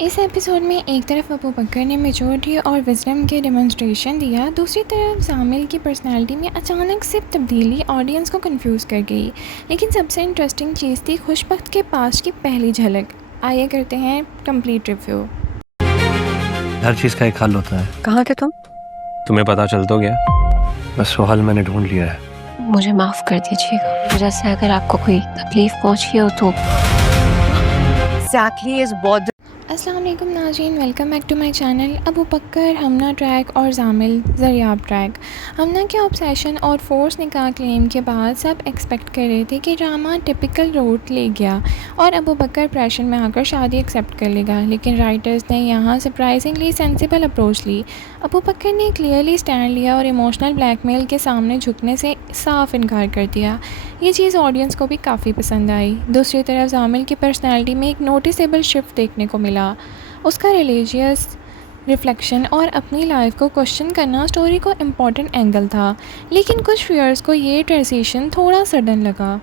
इस एपिसोड में एक तरफ अबू बकर ने मैच्योरिटी और विजडम के डेमोन्स्ट्रेशन दिया, दूसरी तरफ जामिल की पर्सनालिटी में अचानक से तब्दीली ऑडियंस को कंफ्यूज कर गई। लेकिन सबसे इंटरेस्टिंग चीज़ थी खुशबख्त के पास्ट की पहली झलक। आइए करते हैं कंप्लीट रिव्यू। हर चीज़ का एक हल होता है। कहाँ थे तुम? तुम्हें पता चल तो गया? बस वो हल मैंने ढूंढ लिया है। मुझे माफ़ कर दीजिएगा। वजह से अगर आपको कोई तकलीफ पहुंची हो तो Exactly is what अस्सलाम वालेकुम नाज़रीन, welcome back to my channel. Abu Bakar, Hamna ट्रैक और जामिल ज़रियाब ट्रैक। हमना के ऑब्सेशन और फोर्स निकाह क्लेम के बाद सब एक्सपेक्ट कर रहे थे कि ड्रामा टिपिकल रूट ले गया और अबू बकर प्रेशर में आकर शादी एक्सेप्ट कर लेगा, लेकिन राइटर्स ने यहाँ सरप्राइजिंगली सेंसिबल अप्रोच ली। अबू बकर ने क्लियरली स्टैंड लिया और इमोशनल ब्लैकमेल के सामने झुकने से साफ इनकार कर दिया। ये चीज़ ऑडियंस को भी काफ़ी पसंद आई। दूसरी तरफ जामिल की पर्सनैलिटी में एक नोटिसेबल शिफ्ट देखने को मिला। उसका रिलीजियस रिफ्लेक्शन और अपनी लाइफ को क्वेश्चन करना स्टोरी को इम्पॉर्टेंट एंगल था, लेकिन कुछ व्यूअर्स को ये ट्रांजिशन थोड़ा सडन लगा।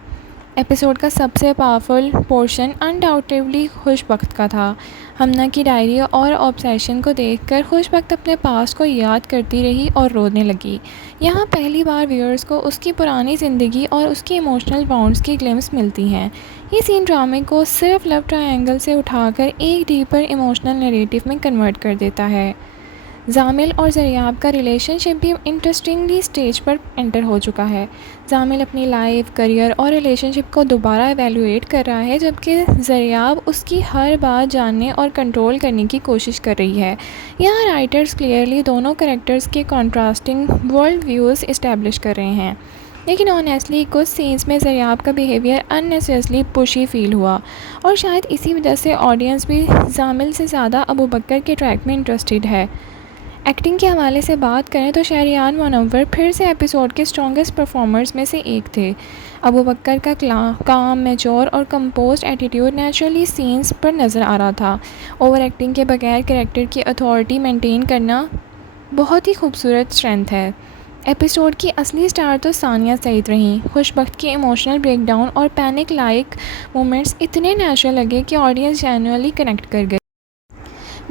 एपिसोड का सबसे पावरफुल पोर्शन अनडाउटेबली खुशबख्त का था। हमना की डायरी और ऑब्सेशन को देखकर खुशबख्त अपने पास को याद करती रही और रोने लगी। यहाँ पहली बार व्यूअर्स को उसकी पुरानी ज़िंदगी और उसकी इमोशनल बाउंड्स की ग्लिम्स मिलती हैं। ये सीन ड्रामे को सिर्फ लव ट्रायंगल से उठाकर एक डीपर इमोशनल नैरेटिव में कन्वर्ट कर देता है। जामिल और ज़रियाब का रिलेशनशिप भी इंटरेस्टिंगली स्टेज पर एंटर हो चुका है। जामिल अपनी लाइफ, करियर और रिलेशनशिप को दोबारा एवेलुएट कर रहा है, जबकि ज़रियाब उसकी हर बात जानने और कंट्रोल करने की कोशिश कर रही है। यहाँ राइटर्स क्लियरली दोनों कैरेक्टर्स के कॉन्ट्रास्टिंग वर्ल्ड व्यूज़ इस्टेब्लिश कर रहे हैं, लेकिन ऑनेस्टली कुछ सीन्स में ज़रियाब का बिहेवियर अननेसेसरली पुशी फील हुआ और शायद इसी वजह से ऑडियंस भी जामिल से ज़्यादा अबू बकर के ट्रैक में इंटरेस्टेड है। एक्टिंग के हवाले से बात करें तो शहरियार मुनव्वर फिर से एपिसोड के स्ट्रॉन्गेस्ट परफॉर्मर्स में से एक थे। अबू बकर का काम, मैच्योर और कंपोज्ड एटीट्यूड नेचुरली सीन्स पर नज़र आ रहा था। ओवर एक्टिंग के बगैर कैरेक्टर की अथॉरिटी मेंटेन करना बहुत ही खूबसूरत स्ट्रेंथ है। एपिसोड की असली स्टार तो सानिया सईद रहीं। खुशबख्त के इमोशनल ब्रेकडाउन और पैनिक लाइक मोमेंट्स इतने नेचुरल लगे कि ऑडियंस जेन्युइनली कनेक्ट कर गई।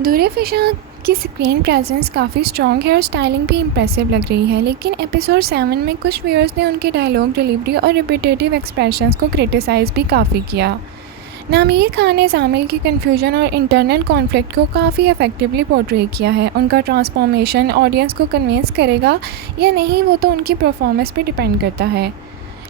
दूरे फिशा की स्क्रीन प्रेजेंस काफ़ी स्ट्रॉन्ग है और स्टाइलिंग भी इम्प्रेसिव लग रही है, लेकिन एपिसोड 7 में कुछ व्यूअर्स ने उनके डायलॉग डिलीवरी और रिपीटेटिव एक्सप्रेशंस को क्रिटिसाइज़ भी काफ़ी किया। नामीर खान ने जामिल की कन्फ्यूजन और इंटरनल कॉन्फ्लिक्ट को काफ़ी इफेक्टिवली पोर्ट्रे किया है। उनका ट्रांसफॉर्मेशन ऑडियंस को कन्विंस करेगा या नहीं वो तो उनकी परफॉर्मेंस पे डिपेंड करता है।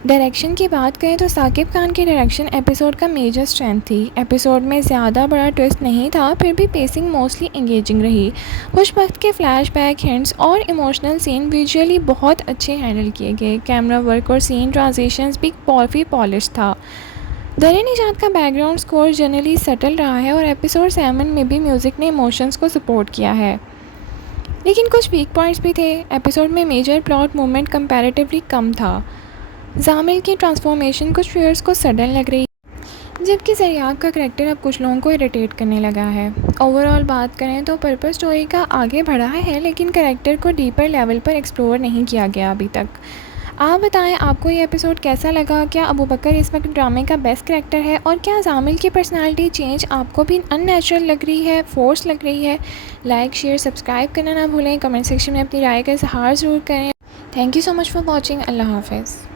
डायरेक्शन की बात करें तो साकिब खान की डायरेक्शन एपिसोड का मेजर स्ट्रेंथ थी। एपिसोड में ज़्यादा बड़ा ट्विस्ट नहीं था, फिर भी पेसिंग मोस्टली एंगेजिंग रही। खुशबख्त के फ्लैशबैक, हिंट्स और इमोशनल सीन विजुअली बहुत अच्छे हैंडल किए गए। कैमरा वर्क और सीन ट्रांजिशंस भी काफ़ी पॉलिश था। दरे निजात का बैकग्राउंड स्कोर जनरली सटल रहा है और एपिसोड 7 में भी म्यूज़िक ने इमोशंस को सपोर्ट किया है, लेकिन कुछ वीक पॉइंट्स भी थे। एपिसोड में मेजर प्लॉट मूवमेंट कंपैरेटिवली कम था। जामिल की ट्रांसफॉर्मेशन कुछ व्यूअर्स को सडन लग रही, जबकि ज़रियाब का करैक्टर अब कुछ लोगों को इरिटेट करने लगा है। ओवरऑल बात करें तो पर्पस स्टोरी का आगे बढ़ा है, लेकिन करैक्टर को डीपर लेवल पर एक्सप्लोर नहीं किया गया अभी तक। आप बताएं आपको ये एपिसोड कैसा लगा? क्या अबू बकर इस वक्त ड्रामे का बेस्ट करैक्टर है और क्या जामिल की पर्सनालिटी चेंज आपको भी अननेचुरल लग रही है, फोर्स लग रही है? लाइक, शेयर, सब्सक्राइब करना ना भूलें। कमेंट सेक्शन में अपनी राय का इजहार ज़रूर करें। Thank you so much for watching. अल्लाह हाफ़िज़।